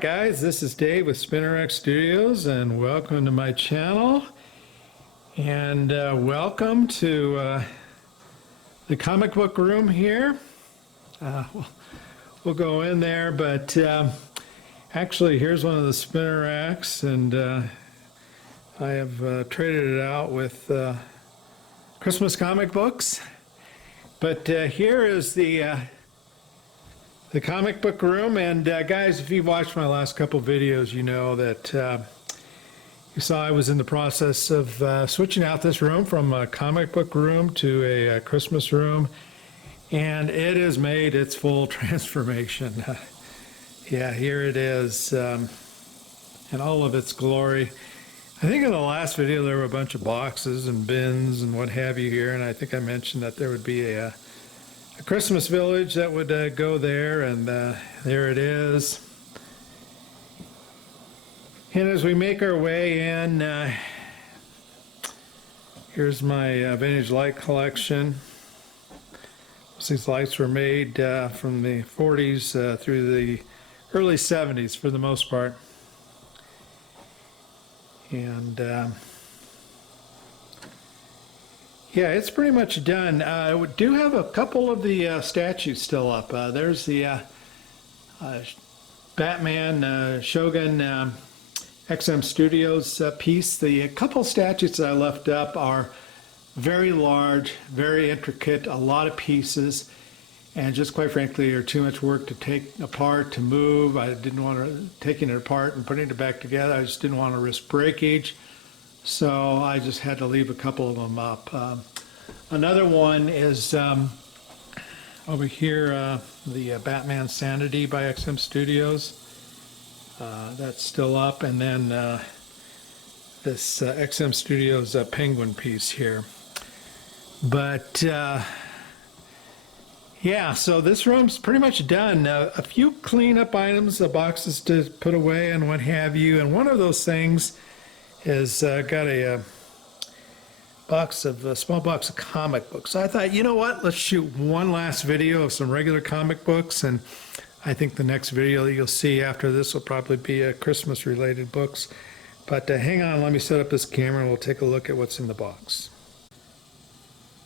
Alright guys, this is Dave with SpinnerX Studios and welcome to my channel and welcome to the comic book room here. We'll go in there, but actually here's one of the SpinnerX, and I have traded it out with Christmas comic books. But here is the comic book room, and guys, if you've watched my last couple videos, you know that you saw I was in the process of switching out this room from a comic book room to a Christmas room, and it has made its full transformation. Yeah, here it is in all of its glory. I think in the last video there were a bunch of boxes and bins and what have you here, and I think I mentioned that there would be a Christmas village that would go there, and there it is. And as we make our way in, here's my vintage light collection. These lights were made from the 40s through the early 70s for the most part. And yeah, it's pretty much done. We do have a couple of the statues still up. There's the Batman Shogun XM Studios piece. The couple statues that I left up are very large, very intricate, a lot of pieces, and just quite frankly are too much work to take apart, to move. I didn't want to, taking it apart and putting it back together, I just didn't want to risk breakage. So I just had to leave a couple of them up. Another one is over here, the Batman Sanity by XM Studios. That's still up. And then this XM Studios Penguin piece here. But yeah, so this room's pretty much done. A few cleanup items, boxes to put away and what have you. And one of those things is got a small box of comic books. So I thought, you know what, let's shoot one last video of some regular comic books, and I think the next video that you'll see after this will probably be Christmas related books. But hang on, let me set up this camera and we'll take a look at what's in the box.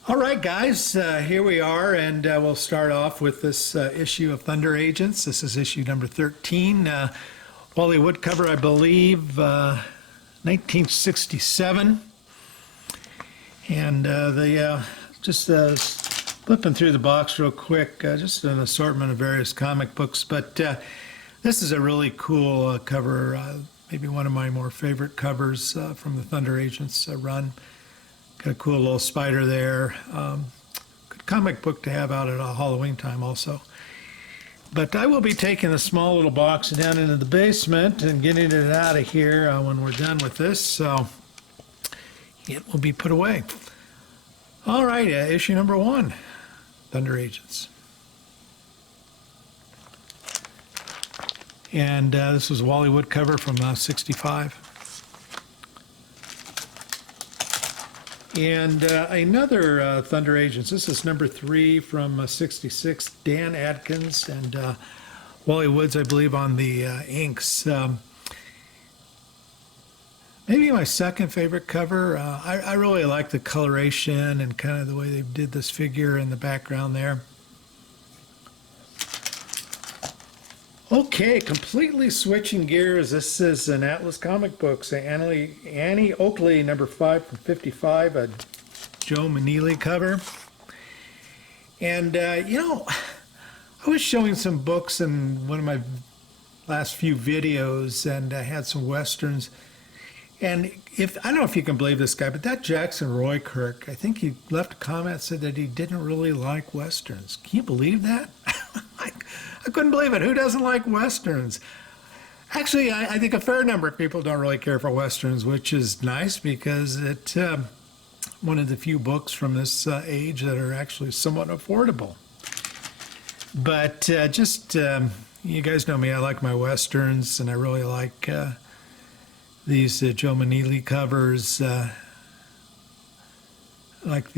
All right guys, here we are, and we'll start off with this issue of Thunder Agents. This is issue number 13. Wally Wood cover, I believe, 1967, and just flipping through the box real quick, just an assortment of various comic books, but this is a really cool cover, maybe one of my more favorite covers from the Thunder Agents run. Got a cool little spider there. Good comic book to have out at Halloween time also. But I will be taking a small little box down into the basement and getting it out of here when we're done with this, so it will be put away. All right, issue number 1, Thunder Agents. And this was Wally Wood cover from '65. And another Thunder Agents. This is number 3 from '66. Dan Adkins and Wally Woods, I believe, on the inks. Maybe my second favorite cover. I really like the coloration and kind of the way they did this figure in the background there. Okay, completely switching gears. This is an Atlas Comic Books, Annie Oakley, number 5 from '55, a Joe Manili cover. And, you know, I was showing some books in one of my last few videos, and I had some Westerns. And I don't know if you can believe this guy, but that Jackson Roykirk, I think he left a comment, said that he didn't really like Westerns. Can you believe that? I couldn't believe it. Who doesn't like Westerns? Actually, I think a fair number of people don't really care for Westerns, which is nice because it's one of the few books from this age that are actually somewhat affordable. But you guys know me, I like my Westerns, and I really like these Joe Manili covers. Like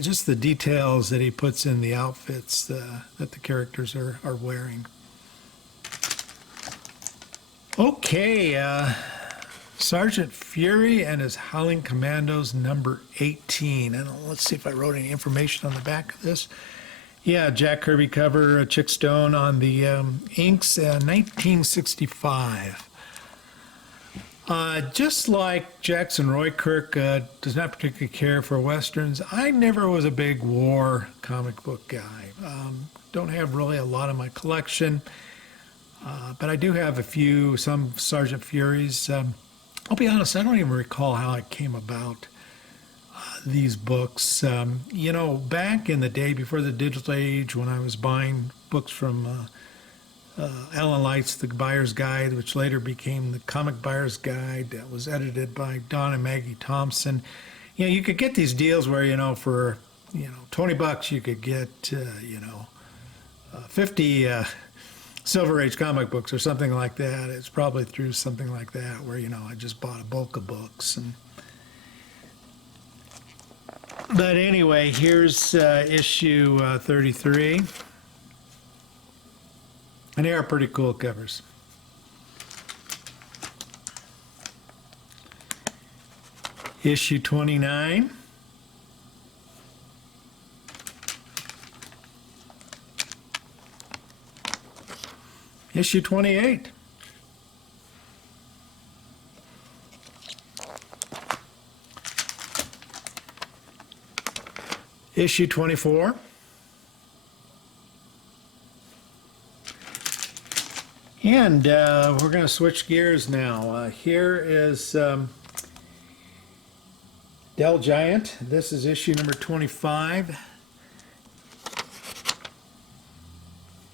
just the details that he puts in the outfits that the characters are wearing. Okay, Sergeant Fury and his Howling Commandos number 18. And let's see if I wrote any information on the back of this. Yeah, Jack Kirby cover, Chick Stone on the inks, 1965. Just like Jackson Roy Kirk does not particularly care for Westerns, I never was a big war comic book guy. Don't have really a lot in my collection, but I do have some Sergeant Furies. I'll be honest, I don't even recall how I came about these books. Back in the day before the digital age, when I was buying books from Alan Light's The Buyer's Guide, which later became the Comic Buyer's Guide, that was edited by Don and Maggie Thompson. You could get these deals where, for, $20 you could get, 50 Silver Age comic books or something like that. It's probably through something like that where, I just bought a bulk of books. But anyway, here's issue 33. And they are pretty cool covers. Issue 29. Issue 28. Issue 24. And we're going to switch gears now. Here is Del Giant. This is issue number 25.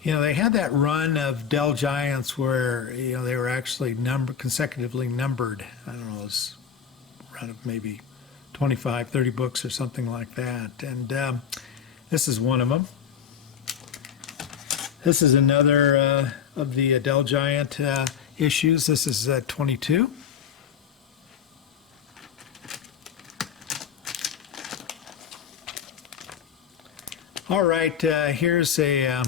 They had that run of Del Giants where, they were actually consecutively numbered. I don't know, it was a run of maybe 25, 30 books or something like that. And this is one of them. This is another of the Del Giant issues. This is 22. All right, here's a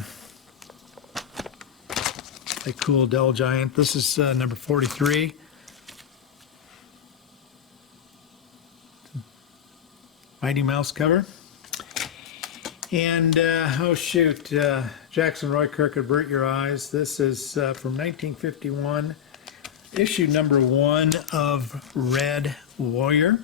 cool Del Giant. This is number 43. Mighty Mouse cover. And, Jackson Roy Kirk, Avert Your Eyes. This is from 1951, issue number 1 of Red Warrior.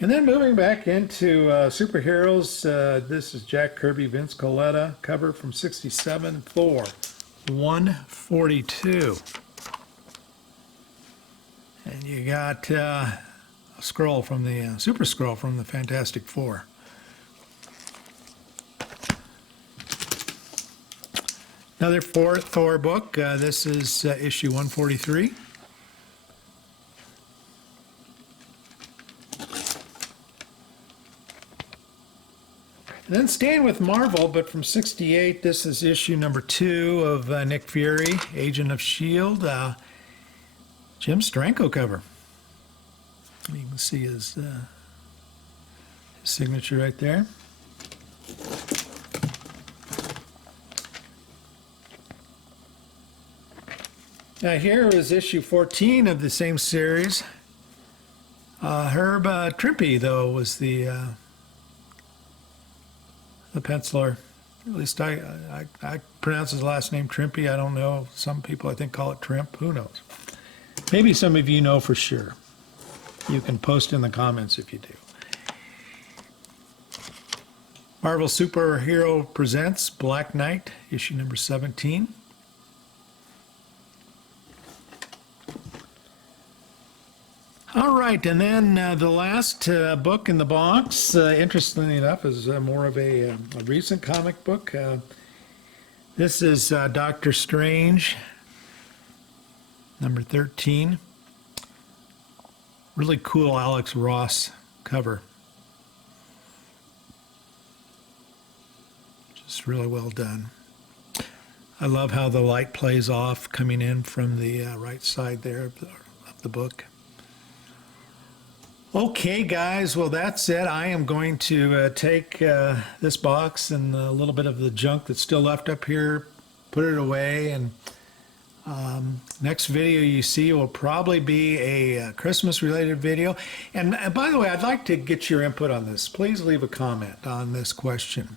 And then moving back into superheroes, this is Jack Kirby, Vince Coletta, cover from 67, Thor 142. And you got a scroll from the Super Scroll from the Fantastic Four. Another Thor book. This is issue 143. And then staying with Marvel, but from 68, this is issue number 2 of Nick Fury, Agent of S.H.I.E.L.D. Jim Steranko cover. You can see his signature right there. Now here is issue 14 of the same series. Herb Trimpe, though, was the penciler. At least I pronounce his last name Trimpe. I don't know. Some people, I think, call it Trimp. Who knows? Maybe some of you know for sure. You can post in the comments if you do. Marvel Superhero Presents Black Knight, issue number 17. All right, and then the last book in the box, interestingly enough, is more of a recent comic book. This is Doctor Strange, number 13. Really cool Alex Ross cover. Just really well done. I love how the light plays off coming in from the right side there of the book. Okay, guys, well, that's it. I am going to take this box and a little bit of the junk that's still left up here, put it away, and next video you see will probably be a Christmas related video. And by the way, I'd like to get your input on this. Please leave a comment on this question.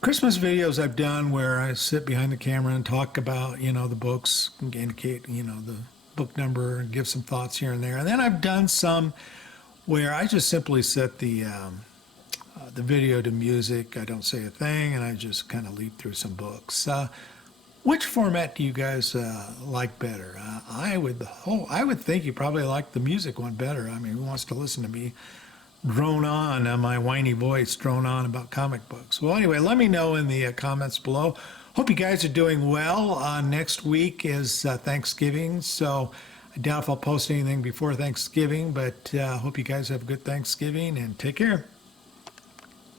Christmas videos I've done where I sit behind the camera and talk about, you know, the books, and indicate, you know, the book number and give some thoughts here and there. And then I've done some where I just simply set the video to music. I don't say a thing, and I just kind of lead through some books. Which format do you guys like better? I would think you probably like the music one better. I mean, who wants to listen to me drone on, my whiny voice drone on about comic books? Well, anyway, let me know in the comments below. Hope you guys are doing well. Next week is Thanksgiving, so I doubt if I'll post anything before Thanksgiving, but hope you guys have a good Thanksgiving, and take care.